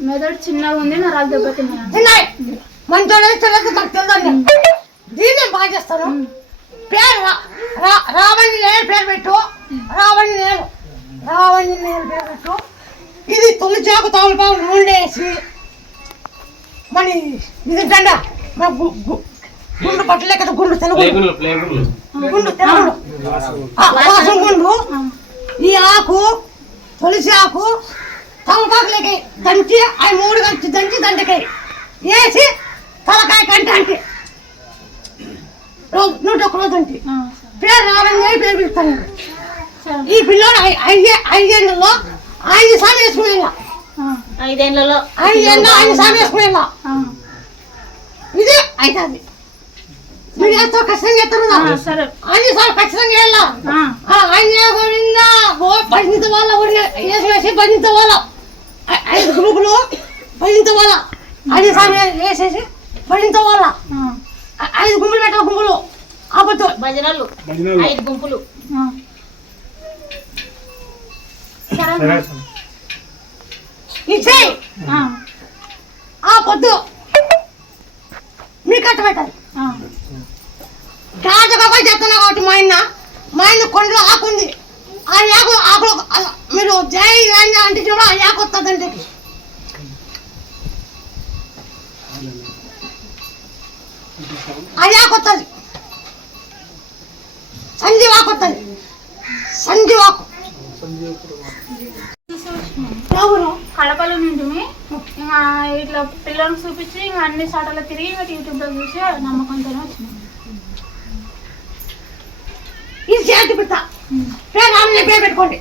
మెదడు చిన్నగా ఉంది నరాలు దెబ్బతిన్నాయి తిన్నాయి. మంచోడే తెల్లది నాకు తెల్లన్నారు దీన్ని బాగా చేస్తాను. పేరు రా- రా- రావణి నేను పేరు పెట్టు రావణి నేను రావణి నేను పేరు పెట్టు ఇది తొలిచాకు తమలపాకు నూనె వేసి మరి ఇది దండ. గు- గుండు పట్టలే కదా గుండు తెలుగు గుండు తెలుగు ఆ, వాసం గుండు. ఈ ఆకు తులసి ఆకు తమలపాకులకి దంచి అవి మూడు కలిసి దంచి దండకాయ వేసి తలకాయ కంటే అంటే రోజు నూట ఒక్క రోజు అంటే పేరు రావని పేరు పిలుస్తాను. ఈ పిల్లోడు ఐదే ఐదేళ్ళలో ఐదు సార్లు వేసుకునేలా. ఐదేళ్ళలో ఐదేళ్ళు ఐదు సార్లు వేసుకునేలా. ఇది అవుతుంది మీరు ఎంతో కదా? సరే. ఐదు సార్లు ఖచ్చితంగా వెళ్ళా ఆ, ఆయన గోవిందా వాళ్ళ వేసి వేసి వాళ్ళ ఐదు గ్రూపులు భజించ వాళ్ళ ఐదు సార్లు వేసేసి వాళ్ళ ఐ- ఐదు గుంపులు పెట్టాలి గుంపులు? ఆపత్తు భజనలు. ఐదు గుంపులు. ఇచ్చేయి! ఆ, ఆ పొద్దు. మీ కట్ట పెట్టాలి ఆ, రాజబాబా చెప్తున్నా కాబట్టి మా ఆయన మా ఆయన కొండలో ఆకుంది. ఆ యాకు ఆకులు మీరు జై రాంజ అంటే చూడ ఆ యాకు వస్తుందండి ఆ యాకు వస్తుంది. సంజీవ్ ఆకు వస్తుంది. సంజీవ్ కడపలో నుండి ఇంకా ఇట్లా పిల్లలకు చూపించి ఇంకా అన్ని సాటలు తిరిగి ఇంకా యూట్యూబ్లో చూసి నమ్మకంతోనే వచ్చినాం. ఇది చేతి పిట్ట పేరు పెట్టుకోండి.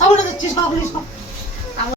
సౌండ్ తీసుకో తీసుకో.